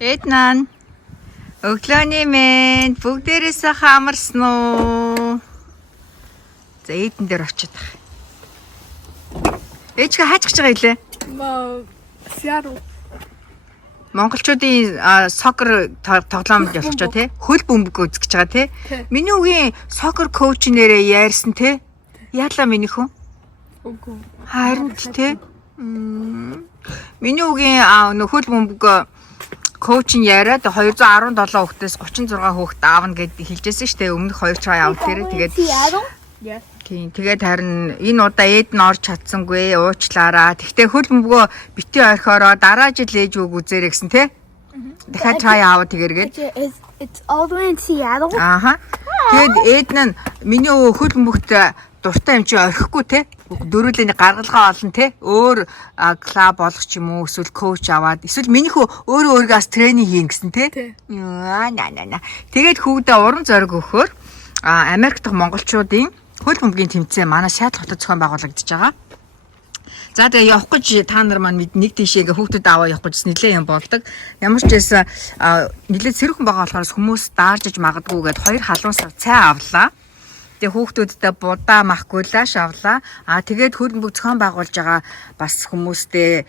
Эднан. Өглөөний мэнд бүгдээрээс хамарсан уу? За эдэн дээр очиод байгаа. Ээжгээ хаач гэж байгаа илээ? Seattle. Монголчуудын сокер тоглоомд явчихаа тий. Хөл бөмбөг үзэж байгаа тий. Миний үгийн сокер коуч нэрээ яарсан тий. Яалаа миний хүн? Үгүй. Харин тий. Миний үгийн хөл бөмбөг коуч нь яриад 217 хүүхдээс 36 хүүхд аавна гэд хэлжсэн штэ. Өмнөх 2 цаа явах дээр тэгээд тийм тэгээд харин энэ удаа эд нь орж чадсангүй уучлаараа. Тэгтээ хөл бөмбөгөө бити орхиороо дараа жил ээж үг үзээрэй гэсэн тий. Дахиад цаа яваа тэгэргээд. It's all the way in Seattle. Ааха. Тэгээд эд нь миний хөл бөмбөгт дуртай юм чи орхихгүй те дөрүлэний гаргалгаа олно те өөр клуб болох ч юм уу эсвэл коуч аваад эсвэл минийхөө өөрөө өөргөөс тренинг хийн гэсэн те тэгээд хүүхдээ урам зориг өгөхөөр Америк дахь монголчуудын хөл бөмбөгийн тэмцээн манай Сиэтл хотод зохион байгуулагдаж байгаа. За тэгээ явах гэж та нар маань нэг тийшээгээ хүүхдүүд аваа явах гэж нэлээ юм болдог. Ямар ч байсан нэлээд сэрүүхэн байгаа болохоор хүмүүс даарж иж магадгүй гээд 2 халуун сав цай авлаа. Тэгээ хүүхдүүдтэй будаа мах гулаш авлаа. Тэгээд хөл бөмбөг зохион байгуулж байгаа бас хүмүүстэй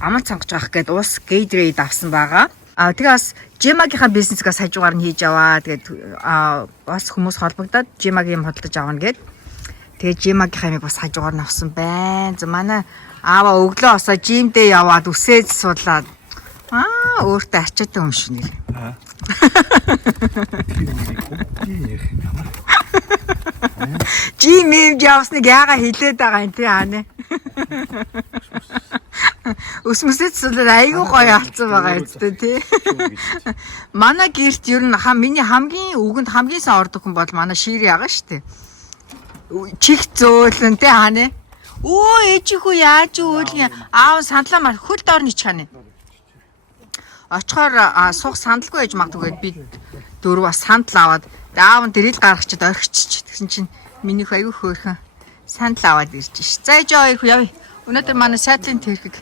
аман цангаж авах гээд ус Gatorade авсан байгаа. Тэгээ бас Jimag-ийн бизнесгээс хажуугаар нь хийж аваа. Тэгээд бас хүмүүс холбогдоод Jimag-ийн хөдөлж авна гээд. Тэгээ Jimag-ийн бас хажуугаар нь авсан байна. За манай аава өглөө осоо жимдээ яваад үсээд суулаад өөртөө ачаатай юм шиг нэр. Жим явсныг яага хилээд байгаа юм тий хаана. Өсмөсөд суулаад айгүй гоё алцсан байгаа үстэй тий. Манай гэрт ер нь миний хамгийн үгэнд хамгийн сайн ордог хүн бол манай шир ягаа штэ. Чих зөөлөн тий хаана. Өө ээжихүү яаж өөлгий аав сандлаа мар хөл доорны чаана. Очихоор суух сандалгүй ээж магадгүй би дөрөв бас сандал аваад аав нь дэрэл гаргачаад орхичих гэсэн чинь минийх аягүй хөөрхөн сандал аваад ирж ш. За ээж хоёр хүү явъя. Өнөөдөр манай Сиэтлын тэрхэг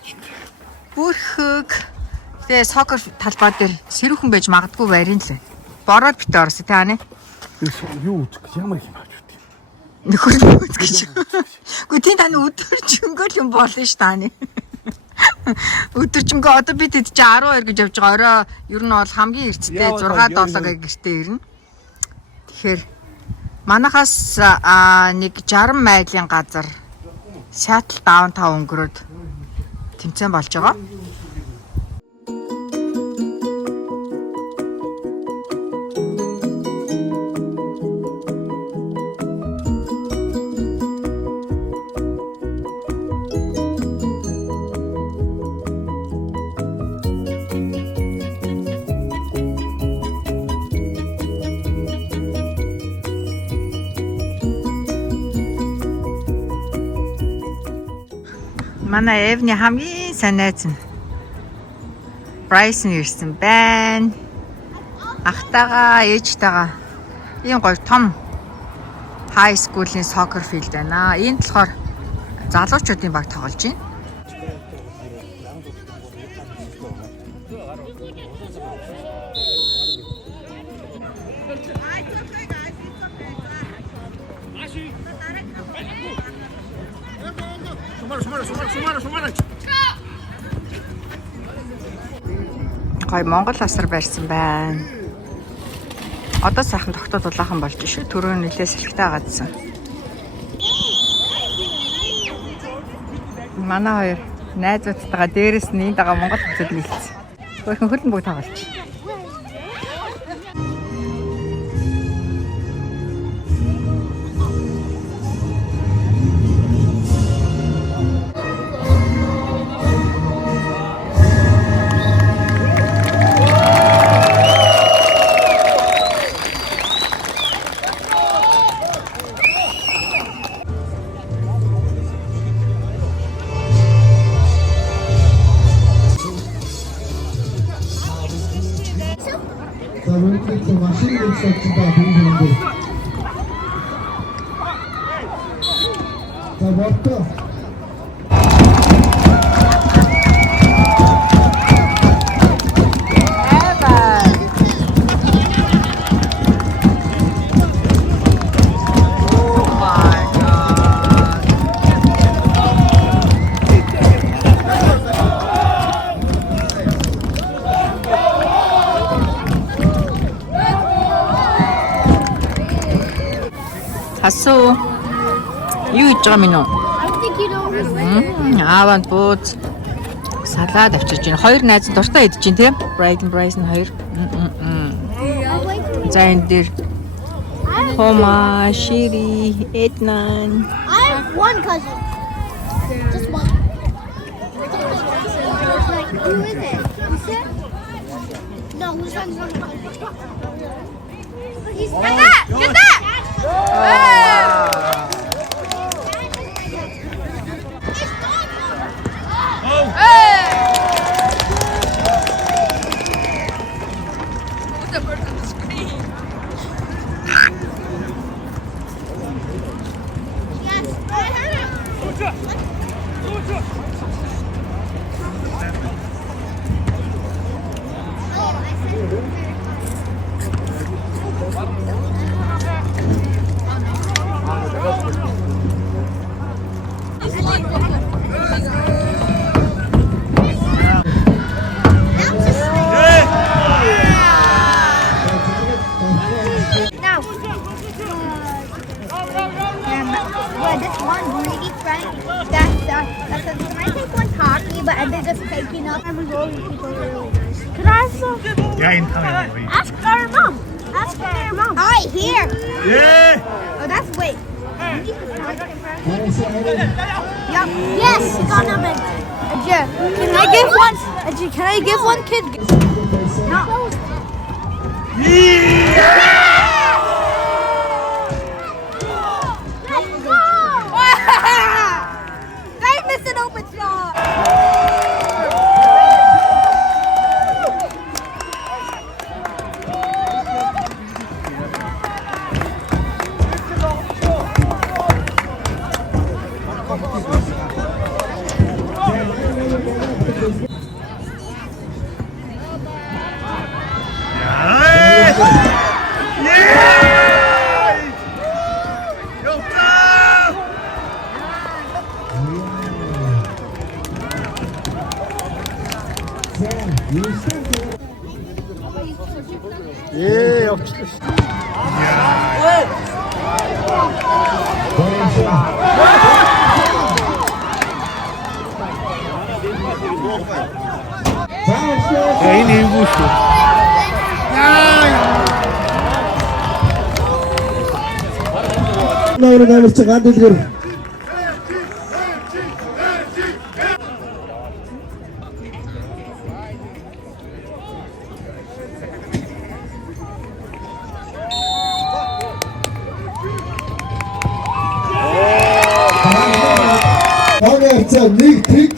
бүрхэг тэгээ сокер талбай дээр сэрүүхэн байж магадгүй барин лээ. Бороод битээ орсон тий хаана. Юу үзэх ямар юм ааж үү. Нөхөр үзэх гэж. Гэхдээ тийм таны өдөржингөл юм болно ш тааны. Өдөржингөө одоо бид чи 12 гэж явж байгаа. Орой ер нь бол хамгийн эрттэй 6-7 гэртээ ирнэ. Тэгэхээр манахаас нэг 60 майлын газар Seattle даунтаун өнгөрөөд тэмцээн болж байгаа. Манай Эвний хамгийн сайн найз нь Брайсон ирсэн байна. Ахтайгаа, ээжтэйгаа ийм гоё том хай скуулийн сокер филд байна. Энд болохоор залуучуудын баг тоглож байна. Гой Монгол асар барьсан байна. Одоо сайхан тогтоод улаахан болж шүү. Төрөө нэлээ сэлхтэй гадсан. Манай хоёр найзуудтайгаа дээрээс нь энд байгаа Монгол хүмүүсд нийлсэн. Өөрхөн хөлн бүгд тоглож. Хасуу. Юу хийж байгаа минь үү? I think you know this. Ааванд бууз салаад авчирч байна. Хоёр найз дуртай идэж байна тийм. Brighton Bryson хоёр. За энэ дээр Хома, Шири, Эднан. I have one cousin. Just one. Like, who is it? Who's it? No, who's on He's Get that! Get that! Now, this one greedy friend, that's can I take one coffee, but they're just taking up. I'm rolling people really nice. Could I have some? Ja, in Thailand. Ask our mom. Ask their mom. All right, here. Yeah. Oh, that's wait. Yep. Yes, you got them in. Can I give one? Can I give one kid? No. Let's go! They missed an open shot. 예, 역시. Geen inwoesten. Nou, dan is het gaan dit weer. Hangertsen, niet tik.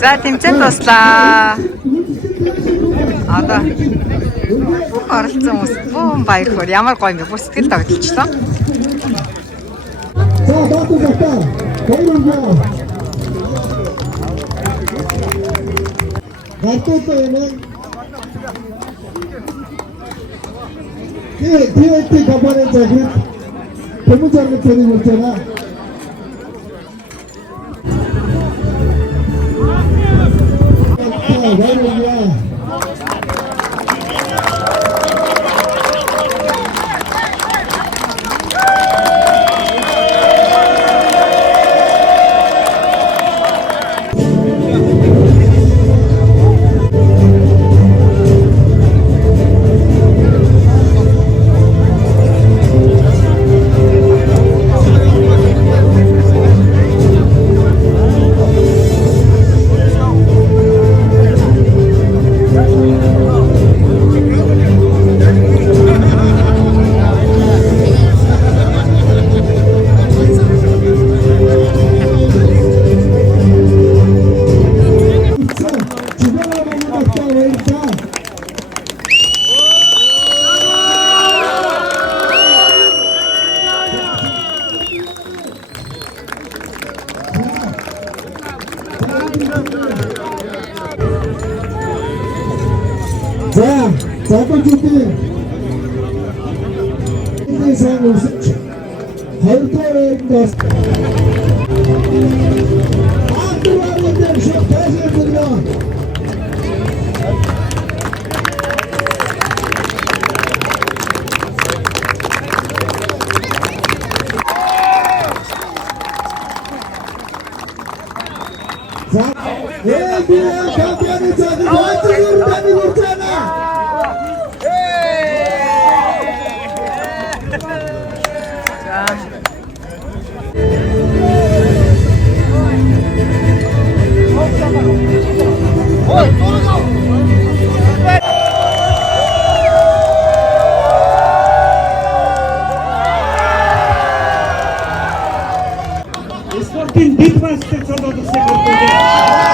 За тэмцээн дуслаа. Одоо бүх оролцсон хүмүүс бүүн баяр хөөр ямар гоё юм бэ? Бүр сэтгэл догдолчлоо. За баатар гата. Хоёроо. Гартаа юм. TNT компани загвар Тэмүүжарны тренинг болж байна. За, залуучуудын энэ сайн үсч хоёрдугаар байранд Антуаруудын шиг тайлбарлана. За, кампионы спортын бит мастер цолоодсан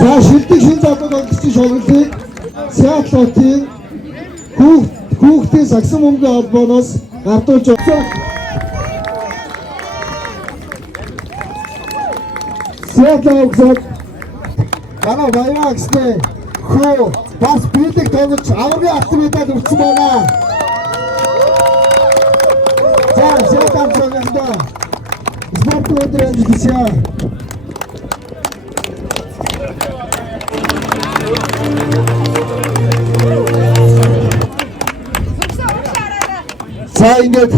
За шилдэг шин залуу онгоцны шоглолыг Сиатлотын хүүхдийн сагсан бөмбөгийн холбооноос гардуулж өгсөн. Сиатлотын манай баяраа гэснээр хөө бас биелэг тоглож аврагын автомедаль өгсөн байна. За Сиатлотын спорт өдөр ажилласан. За ингээд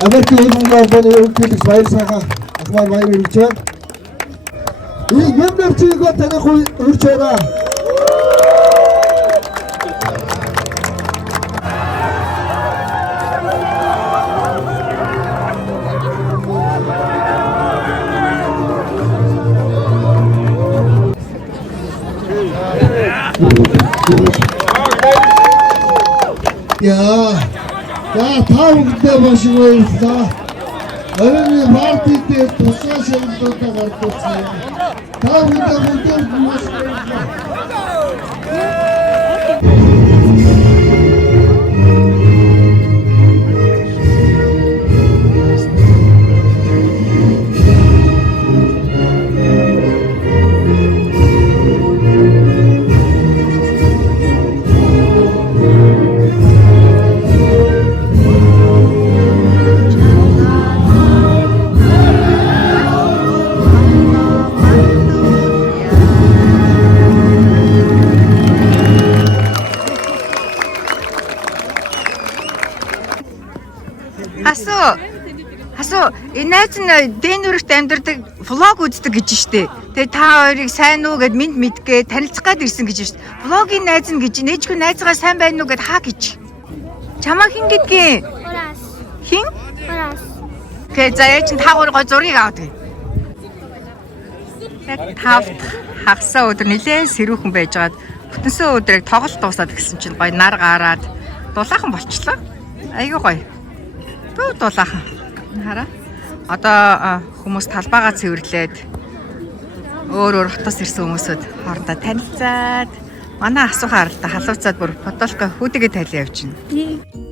Америкийн холбооны ерөнхийлөгч баяр сайхан ахмаар баяр хүргэж байна. Энэ мемберчийг таних хүргэж байна. За таавдаа бошгойлаа. Орны партитэй тусгай шилдэлтэй гаргуулсан. Таавдаа бүдээр бошгойлаа. Хасуу энэ найз нь Дэнвэрт амьдардаг влог үздэг гэж штэ. Тэгээ та хоёрыг сайн уу гэд мэдгээ танилцах гээд ирсэн гэж штэ. Влогийн найз нь гэж нээжгүй найзгаа сайн байна уу гэд хаа гэж. Чамаа хин гэдгийг? Horas. Хин? Horas. Окей, за яа чин таагур гой зургийг аваад гээ. Яг тавт хагасаа өдөр нилээн сэрүүхэн байжгаад бүтэнсэн өдрийг тоглолт дуусаад гисэн чинь гой нар гараад дулаахан болчлоо. Айгуу гоё. Түү дулаахан. Хараа. Одоо хүмүүс талбайгаа цэвэрлээд өөр хотоос ирсэн хүмүүсүүд хоорондоо танилцаад манай асуухаар л да халууцаад бүр фотолко хүүдэгээ тайлан явж байна.